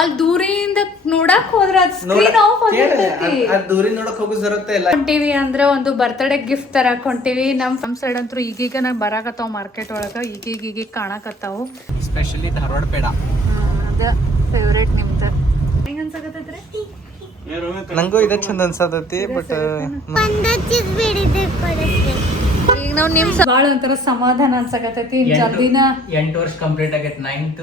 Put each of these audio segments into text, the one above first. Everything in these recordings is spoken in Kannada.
ಅಲ್ಲಿ ದೂರಿಂದ ನೋಡಕ್ ಹೋದ್ರ ಸ್ಕ್ರೀನ್ ಆಫ್ ಆಗಿರ್ತೈತಿ ಅದ್ ದೂರಿಂದ ನೋಡಕ್ ಹೋಗೋ ಜರತ್ತೆ ಇಲ್ಲ. ಹೊಂಟಿವಿ ಅಂದ್ರೆ ಒಂದು ಬರ್ತ್ಡೇ ಗಿಫ್ಟ್ ತರ ಕೊಂಟಿವಿ. ನಮ್ ನಮ್ ಸೈಡ್ ಅಂತೂ ಈಗೀಗ ನಂಗೆ ಬರಾಕತ್ತಾವ ಮಾರ್ಕೆಟ್ ಒಳಗ. ಈಗೀಗ ಈಗೀಗ ಕಾಣಕತ್ತಾವು. ಸ್ಪೆಷಲಿ ಧಾರವಾಡ ಪೇಡ. ಅದ ಫೇವ್ರೇಟ್ ನಿಮ್ದು. ಹೆಂಗ್ ಅನ್ಸಕತ್ತೈತ್ರಿ? ನಂಗೂ ಇದ ಚಂದ ಅನ್ಸತೈತಿ ಬಟ್ ಈಗ ನಾವ್ ನಿಮ್ ಬಾಳ ಒಂಥರ ಸಮಾಧಾನ ಅನ್ಸಕತ್ತೈತಿ. ಜಲ್ದಿನ ಎಂಟು ವರ್ಷ ಕಂಪ್ಲೀಟ್ ಆಗೈತೆ. ನೈನ್ತ್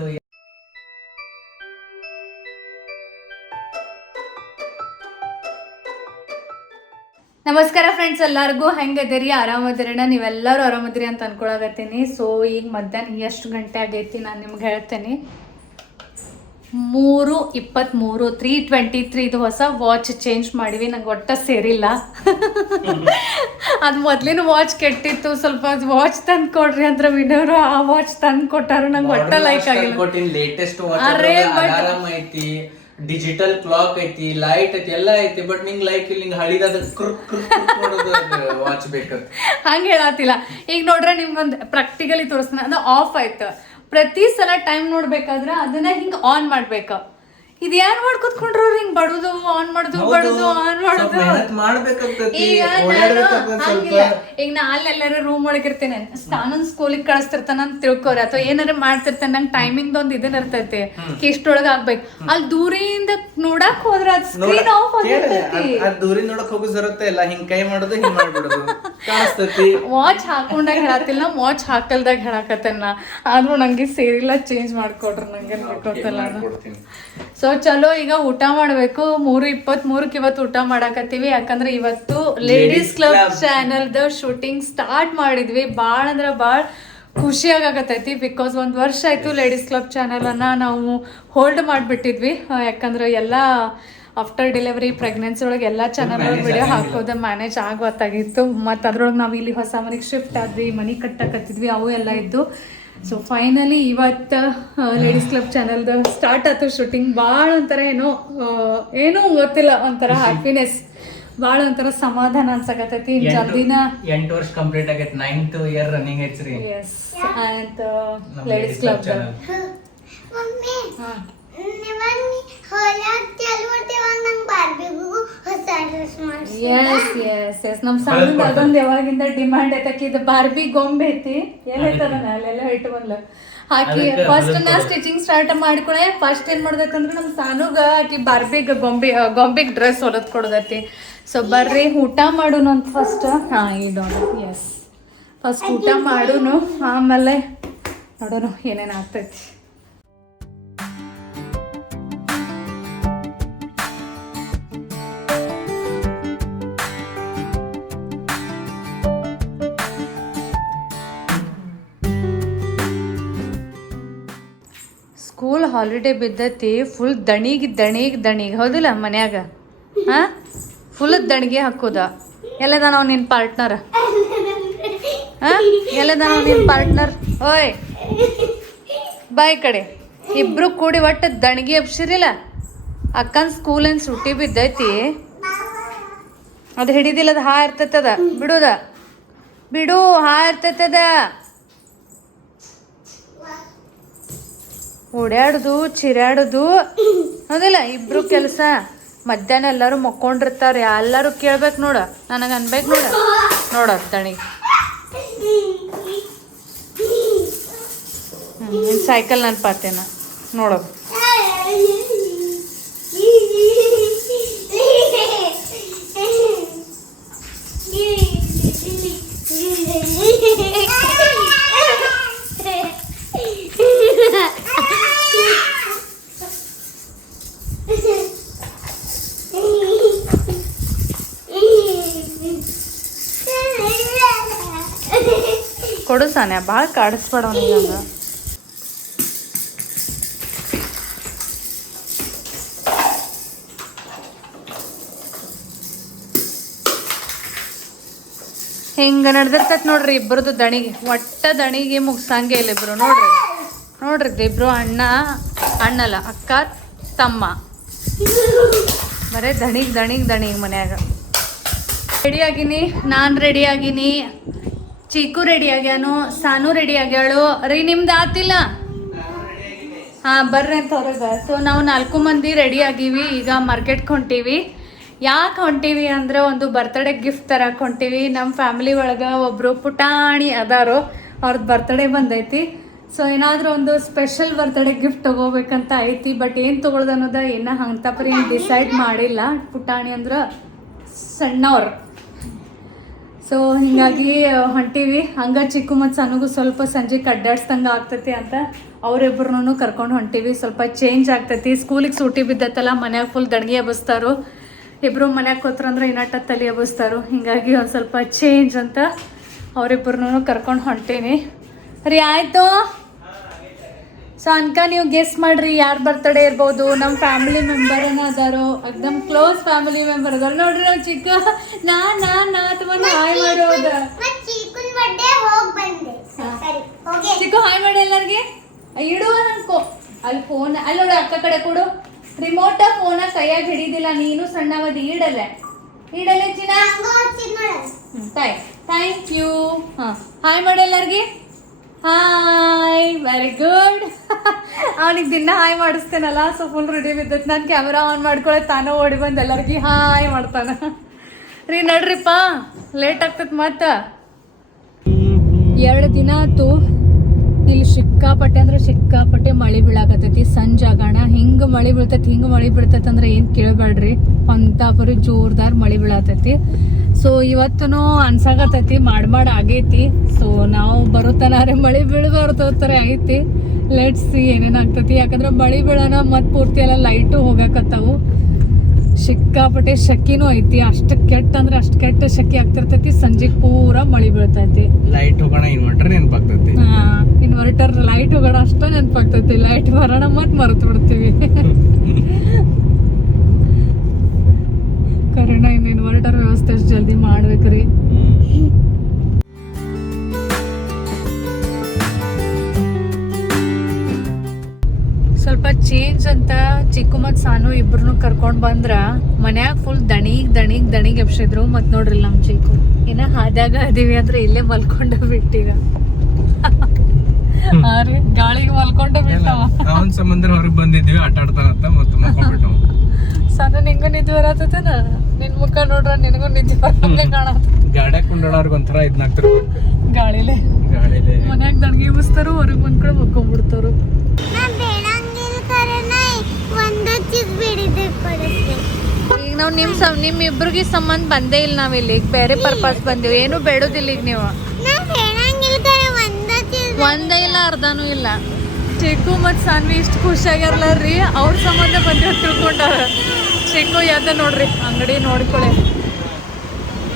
ನಮಸ್ಕಾರ ಫ್ರೆಂಡ್ಸ್ ಎಲ್ಲರಿಗೂ ಹೆಂಗದಿರಿ ಆರಾಮದಿರಣ ನೀವೆಲ್ಲರೂ ಆರಾಮದಿರಿ ಅಂತ ಅನ್ಕೊಳಕತ್ತೀನಿ. ಸೊ ಈಗ ಮಧ್ಯಾಹ್ನ ಎಷ್ಟು ಗಂಟೆ ಆಗೈತಿ ನಾನು ನಿಮ್ಗೆ ಹೇಳ್ತೇನೆ. ಮೂರು ಇಪ್ಪತ್ತ್ಮೂರು ತ್ರೀ ಟ್ವೆಂಟಿ ತ್ರೀದು ಹೊಸ ವಾಚ್ ಚೇಂಜ್ ಮಾಡಿವಿ. ನಂಗೆ ಒಟ್ಟ ಸೇರಿಲ್ಲ. ಅದು ಮೊದ್ಲಿನ ವಾಚ್ ಕೆಟ್ಟಿತ್ತು. ಸ್ವಲ್ಪ ವಾಚ್ ತಂದು ಕೊಡ್ರಿ ಅಂದ್ರೆ ವಿನೋರು ಆ ವಾಚ್ ತಂದು ಕೊಟ್ಟಾರು ನಂಗೆ ಒಟ್ಟ ಲೈಕ್ ಆಗಿಲ್ಲ. ಡಿಜಿಟಲ್ ಕ್ಲಾಕ್ ಐತಿ ಲೈಟ್ ಐತಿ, ಎಲ್ಲ ಐತಿ ಬಟ್ ನಿಂಗ್ ಲೈಕ್ ಇಲ್ಲಿ, ನಿಂಗ್ ಹಳಿದಾದ ವಾಚ್ ಬೇಕಂತ. ಹಂಗ ಹೇಳತ್ತಿಲ್ಲ ಈಗ ನೋಡ್ರೆ ನಿಮ್ಗೊಂದು ಪ್ರಾಕ್ಟಿಕಲಿ ತೋರಿಸ್ತಾನೆ. ಅಂದ್ರೆ ಆಫ್ ಆಯ್ತು. ಪ್ರತಿ ಸಲ ಟೈಮ್ ನೋಡ್ಬೇಕಾದ್ರೆ ಅದನ್ನ ಹಿಂಗ್ ಆನ್ ಮಾಡ್ಬೇಕು. ಇದು ಯಾರು ಮಾಡ್ಕೊತ್ಕೊಂಡ್ರು ಹಿಂಗ್ ಬಡುದು ಆನ್ ಮಾಡುದು ಬಡುದು ಆನ್ ಮಾಡುದು. ಈಗ ನಾನು ಹಂಗಿಲ್ಲ. ಈಗ ನಾ ಅಲ್ಲೆಲ್ಲಾರ ರೂಮ್ ಒಳಗಿರ್ತೇನೆ. ನಾನೊಂದ್ ಸ್ಕೂಲಿಗೆ ಕಳಿಸ್ತಿರ್ತಾನ ಅಂತ ತಿಳ್ಕೊರಿ. ಅಥವಾ ಏನಾರ ಮಾಡ್ತಿರ್ತಾನೆ ನಂಗೆ ಟೈಮಿಂಗ್ ಒಂದ್ ಇದನ್ನ ಇರ್ತೈತಿ. ಇಷ್ಟೊಳಗ ಆಗ್ಬೇಕು ಅಲ್ಲಿ ದೂರಿಂದ ನೋಡಕ್ ಹೋದ್ರ ಅದ್ ಸ್ಕ್ರೀನ್ ಆಫ್ ಆಗಿರ್ತೈತಿ ದೂರಿ ನೋಡಕ್ ಹೋಗೋ ಜರತ್ತೆ ಇಲ್ಲ. ಹಿಂಗ್ ಕೈ ಮಾಡೋದು ಹಿಂಗ್ ಮಾಡ್ಬಿಡೋದು. ಕಾಣಿಸ್ತೈತಿ. Watch ಹಾಕೊಂಡಾಗ ಹೇಳತ್ತಿಲ್ಲ watch ಹಾಕಲ್ದಾಗ ಹೇಳಕತ್ತೇನ. ನಾ ಆದ್ರೂ ನಂಗೆ ಸೇರಿಲ್ಲ ಚೇಂಜ್ ಮಾಡ್ಕೊಡ್ರಿ ನಂಗೆ ಗೊತ್ತಲ್ಲ ಕೊಡ್ತೀನಿ ಸೊ ಚಲೋ ಈಗ ಊಟ ಮಾಡ್ಬೇಕು. ಮೂರು ಇಪ್ಪತ್ತ್ ಮೂರಕ್ಕೆ ಇವತ್ತು ಊಟ ಮಾಡಾಕತ್ತೀವಿ. ಯಾಕಂದ್ರೆ ಇವತ್ತು ಲೇಡೀಸ್ ಕ್ಲಬ್ ಚಾನಲ್ದ ಶೂಟಿಂಗ್ ಸ್ಟಾರ್ಟ್ ಮಾಡಿದ್ವಿ. ಭಾಳ ಅಂದ್ರೆ ಭಾಳ ಖುಷಿ ಆಗಾಕತ್ತೈತಿ ಬಿಕಾಸ್ ಒಂದು ವರ್ಷ ಆಯ್ತು ಲೇಡೀಸ್ ಕ್ಲಬ್ ಚಾನಲನ್ನು ನಾವು ಹೋಲ್ಡ್ ಮಾಡಿಬಿಟ್ಟಿದ್ವಿ. ಯಾಕಂದ್ರೆ ಎಲ್ಲ ಆಫ್ಟರ್ ಡೆಲಿವರಿ ಪ್ರೆಗ್ನೆನ್ಸಿ ಒಳಗೆ ಎಲ್ಲ ಚಾನಲ್ ಒಳಗೆ ವಿಡಿಯೋ ಹಾಕೋದು ಮ್ಯಾನೇಜ್ ಆಗೋತ್ತಾಗಿತ್ತು ಮತ್ತು ಅದ್ರೊಳಗೆ ನಾವು ಇಲ್ಲಿ ಹೊಸ ಮನೆಗೆ ಶಿಫ್ಟ್ ಆದ್ವಿ ಮನೆ ಕಟ್ಟಕತ್ತಿದ್ವಿ ಅವು ಎಲ್ಲ ಇದ್ದು. ಸೊ ಫೈನಲಿ ಇವತ್ತು ಲೇಡೀಸ್ ಕ್ಲಬ್ ಚಾನಲ್ದು ಸ್ಟಾರ್ಟ್ ಆಯ್ತು ಶೂಟಿಂಗ್ ಭಾಳ ಒಂಥರ ಏನೋ ಏನೋ ಗೊತ್ತಿಲ್ಲ ಒಂಥರ ಹ್ಯಾಪಿನೆಸ್ ಭಾಳ ಒಂಥರ ಸಮಾಧಾನ ಅನ್ಸಕತ್ತೈತಿ. ಜಲ್ದಿನ ಎಂಟು ವರ್ಷ ಕಂಪ್ಲೀಟ್ ಆಗೈತೆ. ನೈನ್ತ್ ಇಯರ್ ರನ್ನಿಂಗ್ ಐತ್ರಿ S and ladies club Club channel. Mummy ನಿಮ್ಮನ್ನ ಹೊಲ್ಯಾಗ ಚಾಲು ಮಾಡ್ತೇವಾಗ ನಂಗೆ ಬಾರ್ಬಿಗೂ ಹೊಸ ಡ್ರೆಸ್ ಮಾಡಿಸಿ ಎಸ್ ಎಸ್ ಎಸ್ ನಮ್ಮ ಸಣ್ಣದ ಅದೊಂದು ಯಾವಾಗಿಂದ ಡಿಮ್ಯಾಂಡ್ ಐತಕ್ಕೆ ಇದು ಬಾರ್ಬಿ ಗೊಂಬೆ ಐತಿ. ಎಲ್ಲೈತದ ಅಲ್ಲೆಲ್ಲ ಇಟ್ಟು ಬಂದ್ಲ ಹಾಕಿ ಫಸ್ಟ್ ನಾ ಸ್ಟಿಚಿಂಗ್ ಸ್ಟಾರ್ಟ್ ಮಾಡ್ಕೊಳೆ. ಫಸ್ಟ್ ಏನ್ ಮಾಡ್ಬೇಕಂದ್ರೆ ನಮ್ಮ ಸಾನುಗ ಆಕಿ ಬಾರ್ಬಿಗ್ ಗೊಂಬೆ ಗೊಂಬೆಗ್ ಡ್ರೆಸ್ ಹೊಲದ್ ಕೊಡದೈತಿ. ಸೊ ಬರ್ರಿ ಊಟ ಮಾಡೋಣ ಅಂತ ಫಸ್ಟ್ ಹಾ ಇಡೋಣ ಎಸ್ ಫಸ್ಟ್ ಊಟ ಮಾಡೋನು. ಆಮೇಲೆ ನೋಡೋಣ ಏನೇನ್ ಆಗ್ತೈತಿ. ಸ್ಕೂಲ್ ಹಾಲಿಡೇ ಬಿದ್ದೈತಿ ಫುಲ್ ದಣಿಗೆ ದಣಿಗೆ ದಣಿಗೆ. ಹೌದಿಲ್ಲ ಮನ್ಯಾಗ? ಹಾ? ಫುಲ್ ದಣಿಗೆ ಹಾಕೋದ. ಎಲ್ಲದ ನಾವು ನಿನ್ನ ಪಾರ್ಟ್ನರ್ ಹಾ? ಎಲ್ಲದ ನಾವು ನಿನ್ನ ಪಾರ್ಟ್ನರ್ ಓಯ್! ಬಾಯ್ ಕಡೆ. ಇಬ್ರು ಕೂಡಿ ಒಟ್ಟು ದಣಿಗೆ ಎಬ್ಸಿರಿಲ್ಲ. ಅಕ್ಕನ ಸ್ಕೂಲಿನ ಸುಟ್ಟಿ ಬಿದ್ದೈತಿ. ಅದು ಹಿಡಿದಿಲ್ಲ ಅದು ಹಾ ಇರ್ತೈತದ. ಬಿಡುದ? ಬಿಡು, ಹಾ ಇರ್ತೈತದ. ಓಡಾಡುದು ಚಿರಾಡುದು ಹೌದಿಲ್ಲ, ಇಬ್ರು ಕೆಲಸ. ಮಧ್ಯಾಹ್ನ ಎಲ್ಲರೂ ಮಕ್ಕೊಂಡಿರ್ತಾರ ಎಲ್ಲರೂ ಕೇಳ್ಬೇಕು ನೋಡ. ನನಗೆ ಅನ್ಬೇಕು ನೋಡ. ನೋಡ ತಣಿ ಹ್ಞೂ ಸೈಕಲ್ ನನ್ ಪಾತೇನ ನೋಡೋ. ಕೊಡು ಭಾಳ ಕಾಡಿಸ್ಬೇಡ ನಂಗೆ ಹಿಂಗೆ ನೋಡ್ರಿ ಇಬ್ರದ್ದು ದಣಿಗೆ. ಒಟ್ಟ ದಣಿಗೆ ಮುಗ್ಸಂಗೆ ಇಲ್ಲ ಇಬ್ರು ನೋಡ್ರಿ. ನೋಡ್ರಿ ಇಬ್ರು ಅಣ್ಣ, ಅಣ್ಣಲ್ಲ, ಅಕ್ಕ, ತಮ್ಮ. ಬರೇ ದಣಿಗ್ ದಣಿಗ್ ದಣಿಗ್ ಮನ್ಯಾಗ. ರೆಡಿ ಆಗಿನಿ? ನಾನು ರೆಡಿ ಆಗಿನಿ. ಚೀಕು ರೆಡಿ ಆಗ್ಯಾನು, ಸಾನು ರೆಡಿ ಆಗ್ಯಾಳು, ರೀ ನಿಮ್ದು ಆತಿಲ್ಲ? ಹಾ, ಬರ್ರಿ ಅಂತ ಹೊರಗೆ ಸೊ ನಾವು ನಾಲ್ಕು ಮಂದಿ ರೆಡಿ ಆಗೀವಿ, ಈಗ ಮಾರ್ಕೆಟ್ಗೆ ಹೊಂಟೀವಿ. ಯಾಕೆ ಹೊಂಟೀವಿ ಅಂದ್ರೆ ಒಂದು ಬರ್ತ್ಡೇ ಗಿಫ್ಟ್ ತರಕ್ಕೆ ಹೊಂಟೀವಿ ನಮ್ಮ ಫ್ಯಾಮಿಲಿ ಒಳಗೆ ಒಬ್ರು ಪುಟಾಣಿ ಅದಾರು. ಅವ್ರದ್ದು ಬರ್ತಡೇ ಬಂದೈತಿ. ಸೊ ಏನಾದರೂ ಒಂದು ಸ್ಪೆಷಲ್ ಬರ್ತ್ಡೇ ಗಿಫ್ಟ್ ತಗೋಬೇಕಂತ ಐತಿ ಬಟ್ ಏನು ತೊಗೊಳ್ದು ಅನ್ನೋದ ಇನ್ನೂ ಹಂತಪರಿ ಏನು ಡಿಸೈಡ್ ಮಾಡಿಲ್ಲ. ಪುಟಾಣಿ ಅಂದ್ರೆ ಸಣ್ಣವ್ರು. ಸೊ ಹಿಂಗಾಗಿ ಹೊಂಟೀವಿ. ಹಂಗ ಚಿಕ್ಕು ಮತ್ತು ಸಣ್ಣಗೂ ಸ್ವಲ್ಪ ಸಂಜೆಗೆ ಅಡ್ಡಾಡ್ಸ್ದಂಗೆ ಆಗ್ತೈತಿ ಅಂತ ಅವರಿಬ್ಬರನ್ನೂ ಕರ್ಕೊಂಡು ಹೊಂಟೀವಿ. ಸ್ವಲ್ಪ ಚೇಂಜ್ ಆಗ್ತೈತಿ. ಸ್ಕೂಲಿಗೆ ಸೂಟಿ ಬಿದ್ದತ್ತಲ್ಲ ಮನ್ಯಾಗ ಫುಲ್ ದಡ್ಗಿ ಎಬ್ಬಿಸ್ತಾರು. ಇಬ್ಬರು ಮನ್ಯಾಗ ಕೂತ್ರಂದ್ರೆ ಇನ್ನಟ್ಟ ತಲೆ ಎಬ್ಬಿಸ್ತಾರು. ಹಿಂಗಾಗಿ ಒಂದು ಸ್ವಲ್ಪ ಚೇಂಜ್ ಅಂತ ಅವರಿಬ್ಬರನ್ನೂ ಕರ್ಕೊಂಡು ಹೊಂಟೀನಿ. ರೀ ಆಯಿತು. ಸೊ ಅನ್ಕ ನೀವು ಗೆಸ್ ಮಾಡ್ರಿ ಯಾರು ಬರ್ತಡೇ ಇರ್ಬೋದು? ನಮ್ಮ ಫ್ಯಾಮಿಲಿ ಮೆಂಬರ್ ಅದಾರೋ ಎಕ್ದಮ್ ಕ್ಲೋಸ್ ಫ್ಯಾಮಿಲಿ ಮೆಂಬರ್ ಅದಾರ ನೋಡ್ರಿ ನಾವು ಚಿಕ್ಕ ನಾ ನಾ ನಾ ತುಂಬಾ ಹಾಯ್ ಮಾಡೋದ. ಚಿಕ್ಕ ಹಾಯ್ ಮಾಡಿ ಎಲ್ಲರಿಗೆ. ಇಡುವ ಅನ್ಕೋ. ಅಲ್ಲಿ ಫೋನ್ ಅಲ್ಲಿ ನೋಡು ಅಕ್ಕ ಕಡೆ ಕೊಡು. ರಿಮೋಟ ಫೋನ ಸರಿಯಾಗಿ ಹಿಡಿದಿಲ್ಲ ನೀನು ಸಣ್ಣವದಿ ಇಡಲ್ಲ ಇಡಲ್ಲ ಚಿನ್ನ. ತಾಯ್. ಥ್ಯಾಂಕ್ ಯು ಹಾಂ ಹಾಯ್ ಮಾಡಿ ಎಲ್ಲರಿಗೆ. ಹಾಯ್ ವೆರಿ ಗುಡ್ ಅವನಿಗೆ ದಿನ ಹಾಯ್ ಮಾಡಿಸ್ತೇನಲ್ಲ ಸೊ ಫುಲ್ ರೆಡಿ ಬಿದ್ದೈತೆ. ನಾನು ಕ್ಯಾಮ್ರಾ ಆನ್ ಮಾಡ್ಕೊಳ್ಳೆ ತಾನೇ ಓಡಿ ಬಂದು ಎಲ್ಲರಿಗೆ ಹಾಯ್ ಮಾಡ್ತಾನೆ. ರೀ ನಡ್ರಿಪ್ಪ ಲೇಟ್ ಆಗ್ತದೆ ಮತ್ತೆ. ಎರಡು ದಿನ ಇಲ್ಲಿ ಸಿಕ್ಕಾಪಟ್ಟೆ ಅಂದ್ರೆ ಸಿಕ್ಕಾಪಟ್ಟೆ ಮಳೆ ಬೀಳಾಕತ್ತೈತಿ. ಸಂಜಾಗಣ ಹಿಂಗ ಹಿಂಗೆ ಮಳೆ ಬೀಳ್ತೈತಿ ಹಿಂಗ ಮಳೆ ಬೀಳ್ತೈತಿ ಅಂದ್ರೆ ಏನು ಕೇಳಬೇಡ್ರಿ ಅಂತ ಬರೀ ಜೋರ್ದಾರ್ ಮಳೆ ಬೀಳಾತೈತಿ ಸೊ ಇವತ್ತೂ ಅನ್ಸಾಗತೈತಿ ಮಾಡ್ ಮಾಡ್ ಆಗೈತಿ. ಸೊ ನಾವು ಬರೋತನಾರೆ ಮಳೆ ಬೀಳಬಾರ್ದು ಥರ ಐತಿ. ಲೆಟ್ಸ್ ಸಿ ಏನೇನು ಆಗ್ತೈತಿ. ಯಾಕಂದ್ರೆ ಮಳೆ ಬೀಳೋಣ ಮತ್ತೆ ಪೂರ್ತಿ ಎಲ್ಲ ಲೈಟು ಹೋಗಾಕತ್ತಾವು. ಸಿಕ್ಕಾಪಟ್ಟೆ ಶಕಿನೂ ಐತಿ. ಅಷ್ಟು ಕೆಟ್ಟ ಅಂದ್ರೆ ಅಷ್ಟು ಕೆಟ್ಟ ಶಕಿ ಆಗ್ತಿರ್ತೈತಿ. ಸಂಜೆಗೆ ಪೂರಾ ಮಳೆ ಬೀಳ್ತೈತಿ. ಲೈಟ್ ಹೋಗೋಣ ಇನ್ವರ್ಟರ್ ನೆನಪಾಗ್ತೈತಿ. ಇನ್ವರ್ಟರ್ ಲೈಟ್ ಹೋಗೋಣ ಅಷ್ಟೇ ನೆನಪಾಗ್ತೈತಿ. ಲೈಟ್ ಬರೋಣ ಮತ್ತೆ ಮರೆತು ಬಿಡ್ತೀವಿ. ಕರೋಣ ಇನ್ನು ಇನ್ವರ್ಟರ್ ವ್ಯವಸ್ಥೆ ಎಷ್ಟು ಜಲ್ದಿ ಮಾಡ್ಬೇಕ್ರಿ. ಸ್ವಲ್ಪ ಚೇಂಜ್ ಅಂತ ಚಿಕ್ಕು ಮತ್ತು ಸಾನು ಇಬ್ರು ಕರ್ಕೊಂಡು ಬಂದ್ರ ಮನ್ಯಾಗ ಫುಲ್ ದಣಿಗ್ ದಣಿಗ್ ದಣಿಗ್ ಎಬ್ಸಿದ್ರು. ಮತ್ ನೋಡ್ರಿ ನಮ್ ಚಿಕ್ಕು. ಇನ್ನ ಹಾದಾಗ ಅದೀವಿ ಅಂದ್ರೆ ಇಲ್ಲೇ ಮಲ್ಕೊಂಡ ಬಿಟ್ಟೀಗ. ಗಾಳಿಗೆ ಮಲ್ಕೊಂಡು ಬಿಟ್ಟವ. ಅವನ್ ಸಂಬಂಧ ಹೊರಗೆ ಬಂದಿದ್ವಿ ಆಟ ಆಡ್ತಾನಂತ ಮತ್ತೆ ಮಲ್ಕೊಂಡ್ಬಿಟ್ಟವ ಸಣ್ಣ ನಿಂಗೂ ನಿದ್ದೆ ಬರತ್ತೇನ ನಿನ್ ಮುಖ ನೋಡ್ರ ನಿನಗೂ ನಿದ್ದೆ ಬರಂಗೆ ಕಾಣತ್ತ. ಗಾಡ್ಯಾಗ ಕೊಂಡೋಳವ್ರಿಗೆ ಒಂಥರ ಇದ್ನಾಗ್ತಾರ ಗಾಳಿಲೆ. ಗಾಳಿಲೆ. ಮನ್ಯಾಗ ದಣ್ಗಿ ಎಬ್ಬಿಸ್ತಾರು ಹೊರಗೆ ಬಂದ್ಕೊಂಡು ಬಿಡಿದೆ ಈಗ ನಾವು ನಿಮ್ ಸಂ ನಿಮ್ ಇಬ್ರಿಗೆ ಸಂಬಂಧ ಬಂದೇ ಇಲ್ಲ ನಾವಿಲ್ಲಿ ಬೇರೆ ಪರ್ಪಸ್ ಬಂದಿವಿ. ಏನು ಬೇಡೋದಿಲ್ಲ ಈಗ ನೀವು. ಒಂದ ಇಲ್ಲ ಅರ್ಧನೂ ಇಲ್ಲ. ಚಿಕ್ಕು ಮತ್ತು ಸಾನ್ವಿ ಇಷ್ಟು ಖುಷಿಯಾಗ್ಯಾರಲ್ಲ ರೀ ಅವ್ರ ಸಂಬಂಧ ಬಂದಿವ್ ತಿಳ್ಕೊಂಡಾರ. ಚಿಕ್ಕು ಯಾವ್ದ ನೋಡ್ರಿ ಅಂಗಡಿ ನೋಡ್ಕೊಳ್ಳಿ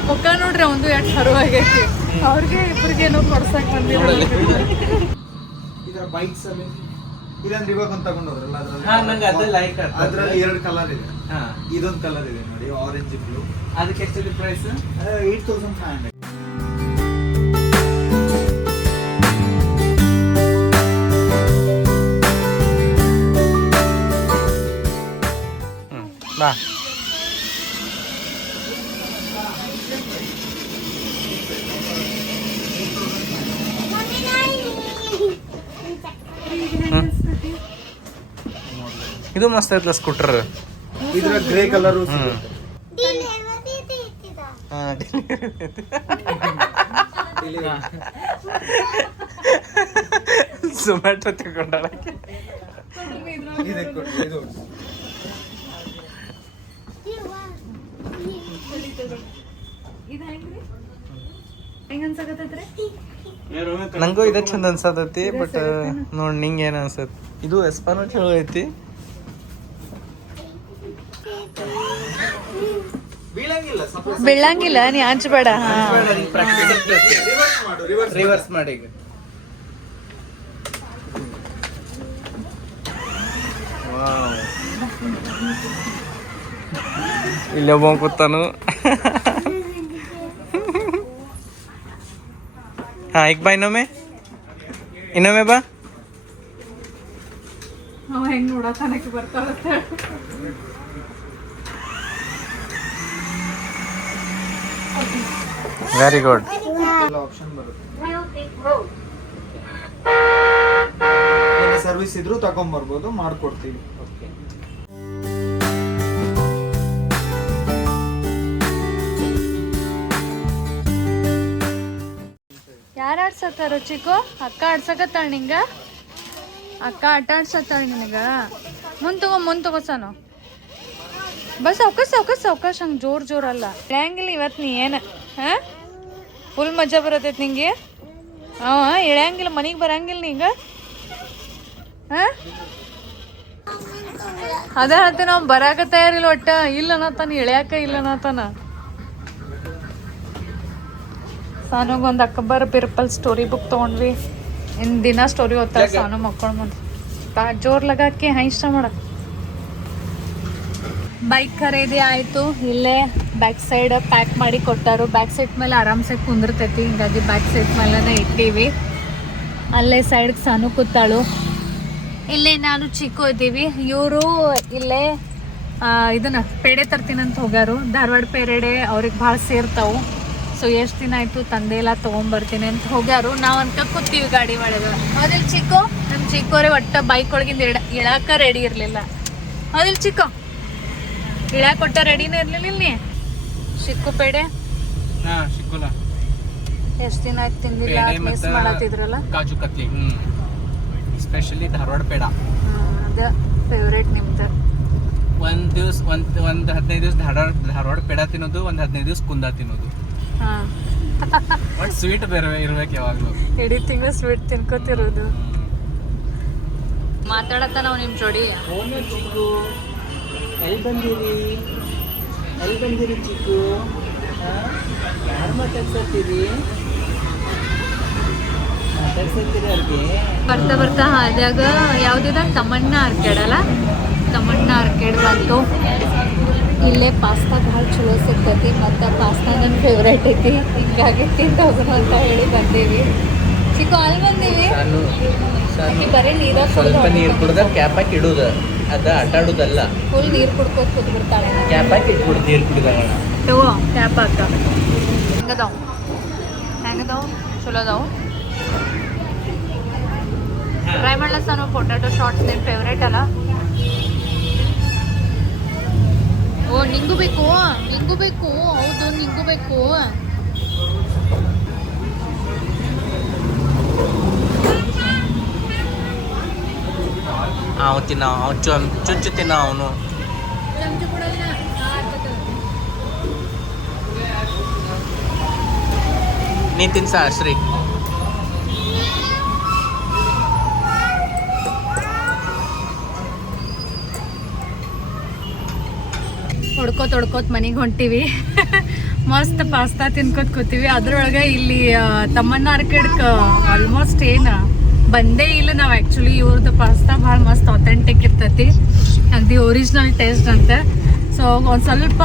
ಮುಖ ನೋಡ್ರಿ ಒಂದು ಎಂಟು ಹರುವಾಗೈತಿ ಅವ್ರಿಗೆ ಇಬ್ರಿಗೇನೋ ಕೊಡ್ಸಕ್ ಬಂದಿರೋ ಇದರ ಬೈಕ್ಸ್ ಅಲ್ಲಿ ಇದಂದ್ರೆ ಇವಾಗ ಒಂದು ಅದು ಅದ್ರಲ್ಲಿ? ಎರಡು ಕಲರ್ ಇದೆ. ಹಾ. ಇದೊಂದು ಕಲರ್ ಇದೆ ನೋಡಿ ಆರೆಂಜ್ ಬ್ಲೂ ಅದಕ್ಕೆ ಎಷ್ಟಿದೆ price eight thousand five hundred ಬಾ ಇದು ಮಸ್ತ್ ಐತಲ್ಲ ಸ್ಕೂಟರ್. ಇದ್ರ ಗ್ರೇ ಕಲರ್ ಹ್ಮ್. ಡಿಲಿವರಿ ಇಟ್ಟಿದ ಝೊಮ್ಯಾಟೊ ತಗೊಂಡಾಳ ಇದೆ ಕೊಡಿ, ಇದು ಹೆಂಗ ಅನ್ಸಕತ್ತೈತ್ರಿ? ನಂಗೂ ಇದ ಚಂದ ಅನ್ಸತೈತಿ ಬಟ್ ನೋಡ್ ನಿಂಗ ಏನ್ ಅನ್ಸತ್? ಇದು ಎಸ್ಪಾನು ಚಲೋ ಐತಿ ಬೀಳಂಗಿಲ್ಲ ನೀ ಹಂಚ್ಬೇಡ ರಿವರ್ಸ್ ಮಾಡು ರಿವರ್ಸ್ ರಿವರ್ಸ್ ಮಾಡಿ ಇಲ್ಲೊಬ್ಬ ಇಲ್ಲಿ ಒಬ್ಬ ಕೂತಾನು ಹಾ ಈಗ ಬಾ ಇನ್ನೊಮ್ಮೆ ಇನ್ನೊಮ್ಮೆ ಬಾ ಅವ ಹೆಂಗ್ ನೋಡತಾನಕ್ಕೆ ಬರ್ತಾಳ ವೆರಿ ಗುಡ್ ಆಪ್ಷನ್ ಬರುತ್ತೆ ಸರ್ವಿಸ್ ಇದ್ರು ತಗೊಂಬರ್ಬೋದು ಮಾಡ್ಕೊಡ್ತೀವಿ. ಓಕೆ ಆಡ್ಸತ್ತಾರ ಚಿಕ್ಕು ಅಕ್ಕ ಆಡ್ಸಕತ್ತಾಳ ನಿಂಗ? ಅಕ್ಕ ಆಟ ಆಡ್ಸತ್ತಾಳ ನಿನಗ? ಮುಂದ್ ತಗೋ ಮುಂದ್ ತಗೋ ಸಾನು. ಬಸ್ ಅವಕಾಶ ಅವಕಾಶ ಅವಕಾಶ ಹಂಗೆ ಜೋರ್ ಜೋರ್ ಅಲ್ಲ. ಇಳ್ಯಾಂಗಿಲ್ಲ ಇವತ್ತು ನೀ ಏನು ಹಾ? ಫುಲ್ ಮಜಾ ಬರತೈತಿ ನಿಂಗೆ? ಹಾಂ ಇಳ್ಯಾಂಗಿಲ್ಲ ಮನೆಗೆ ಬರಂಗಿಲ್ಲ ನಿಂಗ? ಹಾ? ಅದ ಹೇಳ್ತೀನಿ ನಾವು ಬರಾಕ ತಯಾರಿಲ್ಲ ಒಟ್ಟ. ಇಲ್ಲ ಅನ್ನತಾನ ಇಳ್ಯಾಕ ಇಲ್ಲ ಅನ್ನತಾನ ಸಾನುಗ್ ಒಂದು ಅಕ್ಬರ್ ಬಿರ್ಪಲ್ ಸ್ಟೋರಿ ಬುಕ್ ತೊಗೊಂಡ್ವಿ. ಇನ್ ದಿನ ಸ್ಟೋರಿ ಓದ್ತಾಳೆ ಸಾನು ಮಕ್ಕಳು ಮುಂದೆ. ತಾ ಜೋರ್ ಲಗಾಕಿ ಹಾ ಇಷ್ಟ ಮಾಡ. ಬೈಕ್ ಖರೀದಿ ಆಯಿತು ಇಲ್ಲೇ ಬ್ಯಾಕ್ ಸೈಡ್ ಪ್ಯಾಕ್ ಮಾಡಿ ಕೊಟ್ಟರು. ಬ್ಯಾಕ್ ಸೈಟ್ ಮೇಲೆ ಆರಾಮ್ಸೆ ಕುಂದಿರ್ತೈತಿ ಹಿಂಗಾಗಿ ಬ್ಯಾಕ್ ಸೈಡ್ ಮೇಲೆನೇ ಇಟ್ಟೀವಿ. ಅಲ್ಲೇ ಸೈಡ್ಗೆ ಸಾನು ಕೂತಾಳು. ಇಲ್ಲೇ ನಾನು ಚಿಕ್ಕು ಇದ್ದೀವಿ. ಇವರು ಇಲ್ಲೇ ಇದನ್ನ ಪೇಡೆ ತರ್ತೀನಂತ ಹೋಗ್ಯಾರು. ಧಾರವಾಡ ಪೇರೆಡೆ ಅವ್ರಿಗೆ ಭಾಳ ಸೇರ್ತಾವು. ಸೊ ಎಷ್ಟು ದಿನ ಆಯ್ತು ತಂದೆ ಎಲ್ಲ ತೊಗೊಂಬರ್ತೀನಿ ಅಂತ ಹೋಗ್ಯಾರು ನಾವು ಅಂತ ಕೂತೀವಿ ಗಾಡಿ ಒಳಗೆ. ಹೋದಿಲ್ ಚಿಕ್ಕು? ನಮ್ಮ ಚಿಕ್ಕೋರೆ ಒಟ್ಟ ಬೈಕ್ ಒಳಗಿಂದ ಇಡ ಇಳಾಕ ರೆಡಿ ಇರಲಿಲ್ಲ. ಅದಿಲ್ ಚಿಕ್ಕು? ಇಳಾಕ ಒಟ್ಟ ರೆಡಿನೇ ಇರಲಿಲ್ಲ ನೀ? ಚಿಕ್ಕು ಪೇಡೆ? ಎಷ್ಟು ದಿನ ಆಯ್ತು ತಿಂದಿಲ್ಲ ಮಿಸ್ ಮಾಡತ್ತಿದ್ರಲ್ಲ ಕಾಜು ಕತ್ಲಿ ಸ್ಪೆಷಲಿ ಧಾರವಾಡ ಪೇಡ. ಅದ ಫೇವ್ರೇಟ್ ನಿಮ್ದು. ಒಂದ್ ದಿವ್ಸ ಒಂದ್ ಒಂದ್ ಹದಿನೈದು ದಿವ್ಸ ಧಾರವಾಡ ಧಾರವಾಡ ಪೇಡ ತಿನ್ನೋದು ಒಂದ್ ಹದಿನೈದು ದಿವ್ಸ ಕುಂದ ತಿನ್ನೋದು. ಬಟ್ ಸ್ವೀಟ್ ಬೇರೆ ಇರ್ಬೇಕು ಯಾವಾಗಲೂ. ಇಡೀ ತಿಂಗಳು ಸ್ವೀಟ್ ತಿನ್ಕೋತಿರೋದು. ಮಾತಾಡತ್ತ ನಾವು ನಿಮ್ಮ ಜೋಡಿ. ಓನು ಚಿಕ್ಕು ಎಲ್ಲಿ ಬಂದಿರಿ ಎಲ್ಲಿ ಬಂದಿರಿ ಚಿಕ್ಕು. ಯಾರು ಮಾತಾಡ್ಸತ್ತೀರಿ? ಮಾತಾಡ್ಸತ್ತೀರಿ ಅವ್ರಿಗೆ? ಬರ್ತಾ ಬರ್ತಾ ಹಾದ್ಯಾಗ ಯಾವುದಿದಾಗ ತಮ್ಮಣ್ಣ ಆರ್ಕೇಡ್ ಅಲ್ಲ? ತಮಣ್ಣ ಆರ್ಕೇಡ್ ಬಂತು. ಇಲ್ಲೇ ಪಾಸ್ತಾ ಭಾಳ ಚಲೋ ಸಿಗ್ತೈತಿ ಮತ್ತು ಪಾಸ್ತಾ ನನ್ನ ಫೇವ್ರೇಟ್ ಐತಿ. ಹಿಂಗಾಗಿ ತಿಂದು ಹೋಗೋಣ ಅಂತ ಹೇಳಿ ಬಂದೀವಿ. ಚಿಕ್ಕು ಅಲ್ಲಿ ಬಂದೀವಿ? ಬರೀ ನೀರ ಸ್ವಲ್ಪ ನೀರು ಕುಡ್ದ ಕ್ಯಾಪ್ ಹಾಕಿ ಇಡುದ ಅದ ಆಟ ಆಡುದಲ್ಲ ಫುಲ್ ನೀರು ಕುಡ್ಕೋತ ಕುದ್ಬಿಡ್ತಾಳೆ ಕ್ಯಾಪ್ ಹಾಕಿ ಇಟ್ಬಿಡು ನೀರು ಕುಡಿದಾಗ. ತಗೋ ಕ್ಯಾಪ್ ಹಾಕ. ಹೆಂಗದಾವ? ಹೆಂಗದಾವ? ಚಲೋ ಅದಾವ ಟ್ರೈ ಮಾಡ್ಲ ಸರ್ ಪೊಟ್ಯಾಟೊ ಶಾರ್ಟ್ಸ್ ನಿಮ್ಮ ಫೇವ್ರೇಟ್ ಅಲ್ಲ? ಓ ನಿಂಗು ಬೇಕು ನಿಂಗು ಬೇಕು ಹೌದು ನಿಂಗು ಬೇಕು. ಅವ ತಿನ್ನ ಅವ ಚುಚ್ಚು ತಿನ್ನ ಅವನು. ನೀ ತಿನ್ಸ ಶ್ರೀ? ಹೊಡ್ಕೋತ ಹೊಡ್ಕೋತ ಮನೆಗೆ ಹೊಂಟಿವಿ. ಮಸ್ತ್ ಪಾಸ್ತಾ ತಿನ್ಕೋತ ಕೂತೀವಿ. ಅದ್ರೊಳಗೆ ಇಲ್ಲಿ ತಮ್ಮನ್ನ ಆರ್ಕೆಡ್ಕ ಆಲ್ಮೋಸ್ಟ್ ಏನು ಬಂದೇ ಇಲ್ಲ ನಾವು ಆ್ಯಕ್ಚುಲಿ ಇವ್ರದ್ದು ಪಾಸ್ತಾ ಭಾಳ ಮಸ್ತ್ ಅಥೆಂಟಿಕ್ ಇರ್ತೈತಿ. ಅಗ್ದಿ ಒರಿಜಿನಲ್ ಟೇಸ್ಟ್ ಅಂತ. ಸೊ ಒಂದು ಸ್ವಲ್ಪ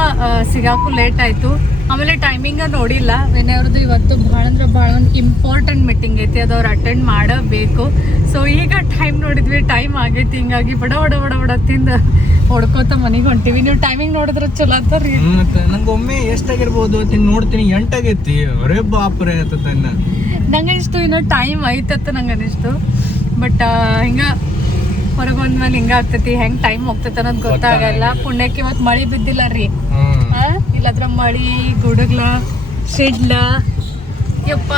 ಸಿಗಾಕು ಲೇಟ್ ಆಯಿತು. ಆಮೇಲೆ ಟೈಮಿಂಗ ನೋಡಿಲ್ಲ. ವಿನಯವ್ರದ್ದು ಇವತ್ತು ಭಾಳ ಅಂದ್ರೆ ಭಾಳ ಒಂದು ಇಂಪಾರ್ಟೆಂಟ್ ಮೀಟಿಂಗ್ ಐತಿ. ಅದು ಅವ್ರು ಅಟೆಂಡ್ ಮಾಡಬೇಕು. ಸೊ ಈಗ ಟೈಮ್ ನೋಡಿದ್ವಿ ಟೈಮ್ ಆಗೈತಿ. ಹಿಂಗಾಗಿ ಬಡ ಬಡ ಬಡ ಬಡ ತಿಂದ ಹೊಡ್ಕೋತ ಮನೆಗೆ ಹೊಂಟಿವಿ. ನೀವು ಟೈಮಿಂಗ್ ನೋಡಿದ್ರೆ ಚಲೋ ಅಂತ ರೀ ನಂಗೆ ಒಮ್ಮೆ ಎಷ್ಟಾಗಿರ್ಬೋದು? ಅಂತ ನೋಡ್ತೀನಿ ಎಂಟಾಗೈತಿ. ಅರೇ ಬಾಪ್ರೆ ಅಂತ ನಂಗೆ ಇಷ್ಟು ಇನ್ನೂ ಟೈಮ್ ಐತತ್ತ ನಂಗೆ ಅನಿಸ್ತು ಬಟ್ ಹಿಂಗ ಹೊರಗೆ ಬಂದ್ಮೇಲೆ ಹಿಂಗ ಆಗ್ತೈತಿ ಹೆಂಗ್ ಟೈಮ್ ಹೋಗ್ತೈತೆ ಅನ್ನೋದು ಗೊತ್ತಾಗಲ್ಲ. ಪುಣ್ಯಕ್ಕೆ ಇವತ್ತು ಮಳೆ ಬಿದ್ದಿಲ್ಲ ರೀ? ಇಲ್ಲದ್ರ ಮಳಿ ಗುಡಗ್ಲ ಸಿಡ್ಲ ಯಪ್ಪ,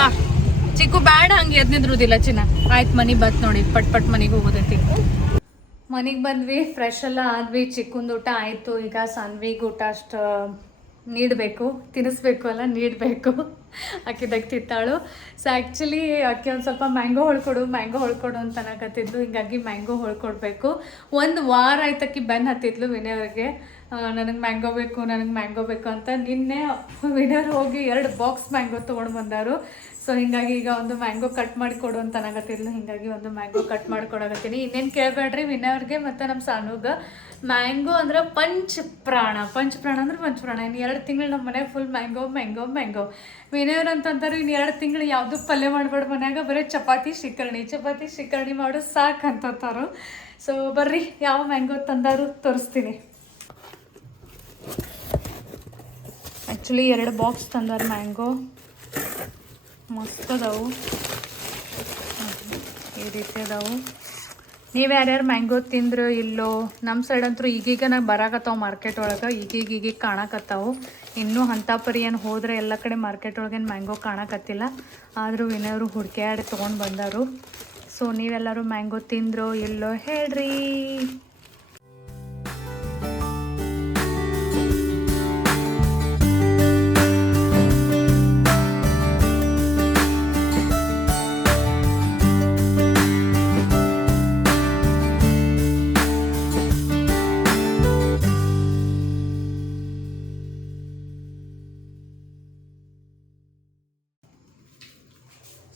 ಚಿಕ್ಕು ಬ್ಯಾಡ ಹಂಗೆ ಎದ್ನಿದ್ರುದಿಲ್ಲ ಚಿನ್ನ. ಆಯ್ತು ಮನೆಗೆ ಬತ್ ನೋಡಿ, ಪಟ್ ಪಟ್ ಮನೆಗೆ ಹೋಗೋದೈತಿ ಮನೆಗೆ ಬಂದ್ವಿ ಫ್ರೆಶ್ ಎಲ್ಲ ಆದ್ವಿ, ಚಿಕ್ಕಂದು ಊಟ ಆಯಿತು. ಈಗ ಸನ್ವಿಗೆ ಊಟ ಅಷ್ಟು ನೀಡಬೇಕು. ತಿನ್ನಿಸ್ಬೇಕು ಅಲ್ಲ, ನೀಡಬೇಕು. ಆಕಿದಾಗ ತಿತ್ತಾಳು ಸೊ ಆ್ಯಕ್ಚುಲಿ ಅಕ್ಕಿ ಒಂದು ಸ್ವಲ್ಪ ಮ್ಯಾಂಗೋ ಹೊಳ್ಕೊಡು ಮ್ಯಾಂಗೋ ಹೊಳ್ಕೊಡು ಅಂತ ಅನ್ನಕತ್ತಿದ್ಲು ಹಿಂಗಾಗಿ ಮ್ಯಾಂಗೋ ಹೊಳ್ಕೊಡ್ಬೇಕು ಒಂದು ವಾರ ಆಯ್ತಕ್ಕಿ ಬೆನ್ ಹತ್ತಿದ್ಲು ವಿನಯವ್ರಿಗೆ ನನಗೆ ಮ್ಯಾಂಗೋ ಬೇಕು, ನನಗೆ ಮ್ಯಾಂಗೋ ಬೇಕು ಅಂತ ನಿನ್ನೆ ವಿನರ್ ಹೋಗಿ ಎರಡು ಬಾಕ್ಸ್ ಮ್ಯಾಂಗೋ ತೊಗೊಂಡು ಬಂದರು. ಸೊ ಹಿಂಗಾಗಿ ಈಗ ಒಂದು ಮ್ಯಾಂಗೋ ಕಟ್ ಮಾಡಿ ಕೊಡು ಅಂತ ಅನ್ನಗತ್ತಿಲ್ಲ ಹಿಂಗಾಗಿ ಒಂದು ಮ್ಯಾಂಗೋ ಕಟ್ ಮಾಡಿ ಕೊಡಕತ್ತೀನಿ ಇನ್ನೇನು ಕೇಳಬೇಡ್ರಿ ವಿನರ್ಗೆ ಮತ್ತು ನಮ್ಮ ಸಾನುಗ. ಮ್ಯಾಂಗೋ ಅಂದ್ರೆ ಪಂಚ್ ಪ್ರಾಣ. ಪಂಚ್ ಪ್ರಾಣ ಅಂದ್ರೆ ಪಂಚ ಪ್ರಾಣ. ಇನ್ನು ಎರಡು ತಿಂಗಳು ನಮ್ಮ ಮನೆ ಫುಲ್ ಮ್ಯಾಂಗೋ ಮ್ಯಾಂಗೋ ಮ್ಯಾಂಗೋ. ವಿನಯರ್ ಅಂತಂತಾರೆ ಇನ್ನು ಎರಡು ತಿಂಗಳು ಯಾವುದು ಪಲ್ಯ ಮಾಡ್ಬೇಡ ಮನ್ಯಾಗ. ಬರೀ ಚಪಾತಿ ಶಿಕರ್ಣಿ ಚಪಾತಿ ಶಿಕರ್ಣಿ ಮಾಡು ಸಾಕು ಅಂತಂತಾರು ಸೊ ಬರ್ರಿ, ಯಾವ ಮ್ಯಾಂಗೋ ತಂದಾರು ತೋರಿಸ್ತೀನಿ. ಆ್ಯಕ್ಚುಲಿ ಎರಡು ಬಾಕ್ಸ್ ತಂದಾರ ಮ್ಯಾಂಗೋ ಮಸ್ತ್ ಅದಾವು ಈ ರೀತಿ ಅದಾವು. ನೀವು ಯಾರ್ಯಾರು ಮ್ಯಾಂಗೋ ತಿಂದ್ರು ಇಲ್ಲೋ ನಮ್ಮ ಸೈಡ್ ಅಂತೂ ಈಗೀಗ ನಾವು ಬರಾಕತ್ತಾವ ಮಾರ್ಕೆಟ್ ಒಳಗೆ. ಈಗೀಗ ಈಗೀಗ ಕಾಣಕತ್ತಾವು. ಇನ್ನೂ ಅಂಥ ಪರಿ ಏನು ಹೋದ್ರೆ ಎಲ್ಲ ಕಡೆ ಮಾರ್ಕೆಟ್ ಒಳಗೇನು ಮ್ಯಾಂಗೋ ಕಾಣಕತ್ತಿಲ್ಲ. ಆದರೂ ವಿನಯವರು ಹುಡ್ಕ್ಯಾಡಿ ತೊಗೊಂಡು ಬಂದರು. ಸೊ ನೀವೆಲ್ಲರೂ ಮ್ಯಾಂಗೋ ತಿಂದ್ರೋ ಇಲ್ಲೋ ಹೇಳ್ರಿ.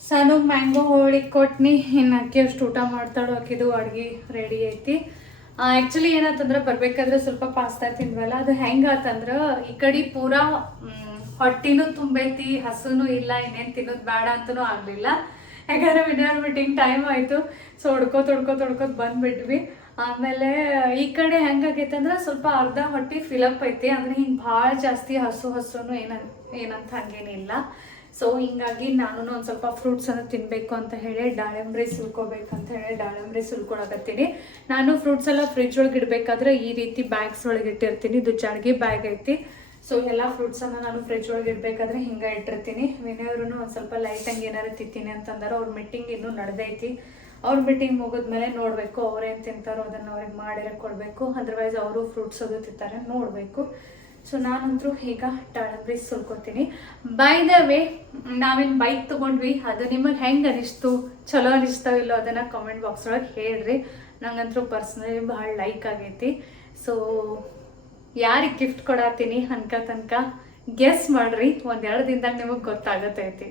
ಸಣ್ಣ ಮ್ಯಾಂಗೋ ಹೋಳಿ ಕೊಟ್ನಿ. ಇನ್ನು ಅಕ್ಕಿ ಅಷ್ಟು ಊಟ ಮಾಡ್ತಾಳು. ಅಕ್ಕಿದು ಅಡುಗೆ ರೆಡಿ ಐತಿ. ಆ್ಯಕ್ಚುಲಿ ಏನಂತಂದ್ರೆ ಬರ್ಬೇಕಾದ್ರೆ ಸ್ವಲ್ಪ ಪಾಸ್ತಾ ತಿಂದ್ವಲ್ಲ, ಅದು ಹೆಂಗಾತಂದ್ರೆ ಈ ಕಡೆ ಪೂರ ಹೊಟ್ಟಿನೂ ತುಂಬೈತಿ, ಹಸುನೂ ಇಲ್ಲ, ಇನ್ನೇನು ತಿನ್ನೋದು ಬೇಡ ಅಂತನೂ ಆಗಲಿಲ್ಲ. ಯಾಕಂದ್ರೆ ವಿನರ್ ಮೀಟಿಂಗ್ ಟೈಮ್ ಆಯಿತು. ಸೊ ಹುಡ್ಕೋ, ತೊಡ್ಕೋ ತೊಡ್ಕೋ ಬಂದ್ಬಿಟ್ವಿ. ಆಮೇಲೆ ಈ ಕಡೆ ಹೆಂಗಾಗೈತಂದ್ರೆ ಸ್ವಲ್ಪ ಅರ್ಧ ಹೊಟ್ಟಿ ಫಿಲಪ್ ಐತಿ. ಅಂದ್ರೆ ಹಿಂಗೆ ಭಾಳ ಜಾಸ್ತಿ ಹಸು ಹಸುನು ಏನಂತ ಏನಂತ ಹಂಗೇನಿಲ್ಲ. ಸೊ ಹಿಂಗಾಗಿ ನಾನು ಒಂದು ಸ್ವಲ್ಪ ಫ್ರೂಟ್ಸ್ ಅನ್ನು ತಿನ್ನಬೇಕು ಅಂತ ಹೇಳಿ, ದಾಳಿಂಬ್ರಿ ಅಂತ ಹೇಳಿ ದಾಳಿಂಬ್ರಿ ಸುಲ್ಕೊಳಕತ್ತೀನಿ. ನಾನು ಫ್ರೂಟ್ಸ್ ಎಲ್ಲ ಫ್ರಿಜ್ ಒಳಗೆ ಇಡಬೇಕಾದ್ರೆ ಈ ರೀತಿ ಬ್ಯಾಗ್ಸ್ ಒಳಗೆ ಇಟ್ಟಿರ್ತೀನಿ ಇದು ಜಾಡ್ಗಿ ಬ್ಯಾಗ್ ಐತಿ. ಸೊ ಎಲ್ಲ ಫ್ರೂಟ್ಸನ್ನು ನಾನು ಫ್ರಿಜ್ ಒಳಗೆ ಇಡಬೇಕಾದ್ರೆ ಹಿಂಗೆ ಇಟ್ಟಿರ್ತೀನಿ. ವಿನಯವ್ರೂ ಒಂದು ಸ್ವಲ್ಪ ಲೈಟ್ ಹಂಗೆ ಏನಾರು ತಿಂತೀನಿ ಅಂತಂದ್ರೆ, ಅವ್ರ ಮೀಟಿಂಗ್ ಇನ್ನೂ ನಡೆದೈತಿ. ಅವ್ರ ಮೀಟಿಂಗ್ ಮುಗಿದ್ಮೇಲೆ ನೋಡಬೇಕು ಅವ್ರೇನು ತಿಂತಾರೋ ಅದನ್ನು ಅವ್ರಿಗೆ ಮಾಡಿರ ಕೊಡಬೇಕು. ಅದರ್ವೈಸ್ ಅವರು ಫ್ರೂಟ್ಸ್ ಅದು ತಿಂತಾರೆ, ನೋಡಬೇಕು. ಸೊ ನಾನಂತರೂ ಈಗ ದಾಳಂಬ್ರಿ ಸುಲ್ಕೋತೀನಿ ಬೈ ದ ವೇ ನಾವೇನು ಬೈಕ್ ತೊಗೊಂಡ್ವಿ, ಅದು ನಿಮಗೆ ಹೆಂಗೆ ಅನಿಸ್ತು? ಚಲೋ ಅನಿಸ್ತಾವ ಇಲ್ಲೋ ಅದನ್ನು ಕಾಮೆಂಟ್ ಬಾಕ್ಸ್ ಒಳಗೆ ಹೇಳ್ರಿ. ನಂಗಂತರೂ ಪರ್ಸ್ನಲಿ ಭಾಳ ಲೈಕ್ ಆಗೈತಿ. ಸೊ ಯಾರಿಗೆ ಗಿಫ್ಟ್ ಕೊಡತ್ತೀನಿ ಅನ್ಕ ತನಕ ಗೆಸ್ ಮಾಡ್ರಿ. ಒಂದೆರಡು ದಿನದಾಗ ನಿಮಗೆ ಗೊತ್ತಾಗತ್ತೈತಿ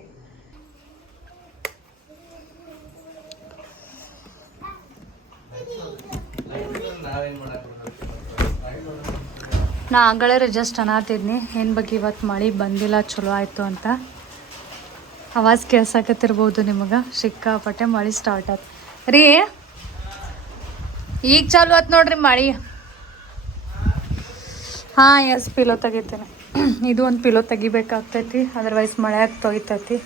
ನಾ ಆಗಳೇ ಜಸ್ಟ್ ಅನ್ನತಿದ್ನಿ ಏನು ಬಗ್ಗೆ ಇವತ್ತು ಮಳೆ ಬಂದಿಲ್ಲ, ಚಲೋ ಆಯಿತು ಅಂತ. ಆವಾಜ್ ಕೇಳ್ಸಾಕತ್ತಿರ್ಬೋದು ನಿಮಗೆ. ಸಿಕ್ಕಾಪಟ್ಟೆ ಮಳೆ ಸ್ಟಾರ್ಟ್ ಆಯ್ತು ರೀ, ಈಗ ಚಾಲು ಆಯ್ತು ನೋಡ್ರಿ ಮಳೆ. ಹಾಂ ಎಸ್ ಪಿಲೋ ತೆಗಿತೇನೆ. ಇದು ಒಂದು ಪಿಲೋ ತೆಗಿಬೇಕಾಗ್ತೈತಿ. ಅದರ್ವೈಸ್ ಮಳೆ ಆಗಿ ತೊಗಿತೈತಿ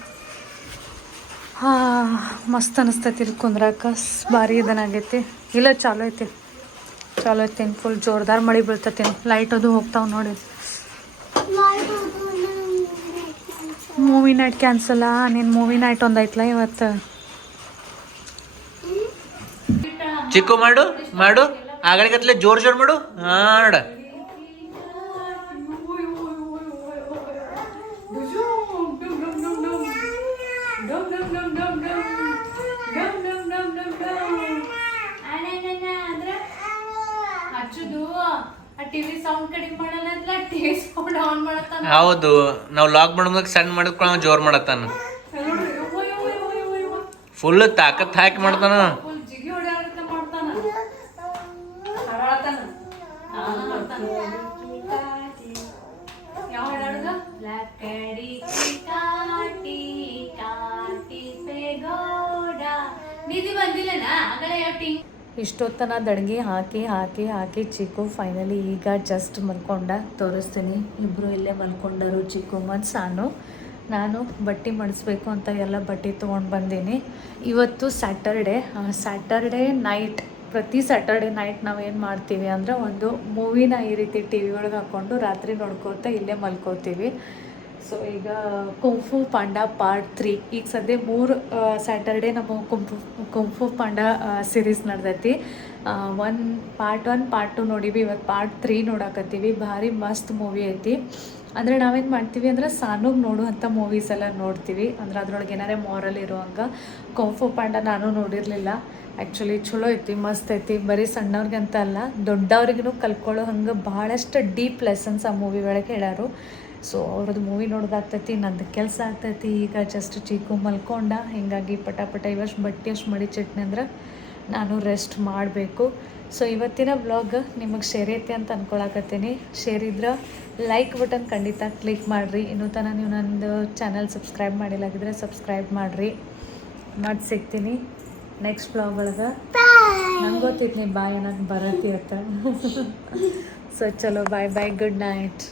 ಹಾಂ, ಮಸ್ತ್ ಅನಿಸ್ತೈತಿ ಕುಂದ್ರಾಕ. ಭಾರಿ ಇದನ್ನಾಗೈತಿ ಇಲ್ಲ, ಚಾಲು ಐತಿ. ಚಾಲು ಐತೇನು ಫುಲ್ ಜೋರ್ದಾರ್ ಮಳೆ ಬೀಳ್ತೈತಿ ಲೈಟ್ ಅದು ಹೋಗ್ತಾವ ನೋಡಿ. ಮೂವಿ ನೈಟ್ ಕ್ಯಾನ್ಸಲ್ ನೀನು ಮೂವಿ ನೈಟ್ ಒಂದೈತ್ಲ ಇವತ್ತು? ಚಿಕ್ಕು ಮಾಡು ಮಾಡು. ಆಗಲಿಗತ್ಲೆ ಜೋರ್ ಜೋರ್ ಮಾಡು. ಹಾಡ. ಟಿವಿ ಸೌಂಡ್ ಕಡಿಮೆ ಮಾಡಲ್ಲ ಅಂತ ಟಿವಿ ಸೌಂಡ್ ಆನ್ ಮಾಡತ್ತಾನ. ಹೌದು ನಾವು ಲಾಕ್ ಮಾಡೋದಕ್ಕೆ ಸಣ್ಣ ಮಾಡ್ಕೊಂಡು ಜೋರ್ ಮಾಡತ್ತಾನ. ಫುಲ್ ತಾಕತ್ ಹಾಕಿ ಮಾಡ್ತಾನ. ಇಷ್ಟೊತ್ತನ ದಡ್ಗೆ ಹಾಕಿ ಹಾಕಿ ಹಾಕಿ ಚಿಕ್ಕು ಫೈನಲಿ ಈಗ ಜಸ್ಟ್ ಮಲ್ಕೊಂಡ ತೋರಿಸ್ತೀನಿ. ಇಬ್ಬರು ಇಲ್ಲೇ ಮಲ್ಕೊಂಡರು ಚಿಕ್ಕು ಮತ್ತು ಸಾನು. ನಾನು ಬಟ್ಟೆ ಮಡಿಸ್ಬೇಕು ಅಂತ ಎಲ್ಲ ಬಟ್ಟೆ ತೊಗೊಂಡು ಬಂದೀನಿ. ಇವತ್ತು ಸ್ಯಾಟರ್ಡೆ ಸ್ಯಾಟರ್ಡೆ ನೈಟ್ ಪ್ರತಿ ಸ್ಯಾಟರ್ಡೆ ನೈಟ್ ನಾವು ಏನು ಮಾಡ್ತೀವಿ ಅಂದರೆ ಒಂದು ಮೂವಿನ ಈ ರೀತಿ ಟಿ ವಿ ಒಳಗೆ ಹಾಕ್ಕೊಂಡು ರಾತ್ರಿ ನೋಡ್ಕೋತಾ ಇಲ್ಲೇ ಮಲ್ಕೋತೀವಿ. ಸೊ ಈಗ kung fu panda part three ಈಗ ಸದ್ಯ ಮೂರು ಸ್ಯಾಟರ್ಡೆ ನಮ್ಮ kung fu kung fu Panda series ನಡೆದೈತಿ. One part one part two ನೋಡಿವಿ. ಇವತ್ತು ಪಾರ್ಟ್ ತ್ರೀ ನೋಡಾಕತ್ತೀವಿ. ಭಾರಿ ಮಸ್ತ್ ಮೂವಿ ಐತಿ. ಅಂದರೆ ನಾವೇನು ಮಾಡ್ತೀವಿ ಅಂದ್ರೆ ಸಾನುಗೆ ನೋಡುವಂಥ ಮೂವೀಸ್ ಎಲ್ಲ ನೋಡ್ತೀವಿ. ಅಂದ್ರೆ ಅದ್ರೊಳಗೆ ಏನಾರೇ ಮಾರಲ್ ಇರುವಂಗೆ ಕುಂಫು ಪಾಂಡ ನಾನು ನೋಡಿರಲಿಲ್ಲ. ಆ್ಯಕ್ಚುಲಿ ಚಲೋ ಐತಿ, ಮಸ್ತ್ ಐತಿ. ಬರೀ ಸಣ್ಣವ್ರಿಗೆ ಅಂತ ಅಲ್ಲ ದೊಡ್ಡವ್ರಿಗೂ ಕಲ್ಕೊಳ್ಳೋ ಹಂಗೆ ಭಾಳಷ್ಟು ಡೀಪ್ ಲೆಸನ್ಸ್ ಆ ಮೂವಿ ಒಳಗೆ ಹೇಳ್ಯಾರು. ಸೊ ಅವ್ರದ್ದು ಮೂವಿ ನೋಡೋದಾಗ್ತೈತಿ ನಂದು ಕೆಲಸ ಆಗ್ತೈತಿ. ಈಗ ಜಸ್ಟ್ ಚೀಕು ಮಲ್ಕೊಂಡ ಹಿಂಗಾಗಿ ಪಟಾಪಟ ಪಟ ಇವಷ್ಟು ಬಟ್ಟೆ ಅಷ್ಟು ಮಡಿ ಚಟ್ನಿ ಅಂದ್ರೆ ನಾನು ರೆಸ್ಟ್ ಮಾಡಬೇಕು. ಸೊ ಇವತ್ತಿನ ಬ್ಲಾಗ್ ನಿಮಗೆ ಶೇರ್ ಐತಿ ಅಂತ ಅಂದ್ಕೊಳಕತ್ತೀನಿ ಶೇರ್ ಇದ್ರೆ ಲೈಕ್ ಬಟನ್ ಖಂಡಿತ ಕ್ಲಿಕ್ ಮಾಡಿರಿ. ಇನ್ನೂ ತನಕ ನೀವು ನಂದು ಚಾನಲ್ ಸಬ್ಸ್ಕ್ರೈಬ್ ಮಾಡಿಲ್ಲಾಗಿದ್ರೆ ಸಬ್ಸ್ಕ್ರೈಬ್ ಮಾಡಿರಿ. ಮತ್ತು ಸಿಗ್ತೀನಿ ನೆಕ್ಸ್ಟ್ ಬ್ಲಾಗ್ ಒಳಗೆ. ನಂಗೆ ಗೊತ್ತೈತಿ ನೀ ಬಾಯ್ ಅನ್ನೋದು ಬರತ್ತಿ ಅಂತ. ಸೊ ಚಲೋ ಬಾಯ್ ಬಾಯ್ ಗುಡ್ ನೈಟ್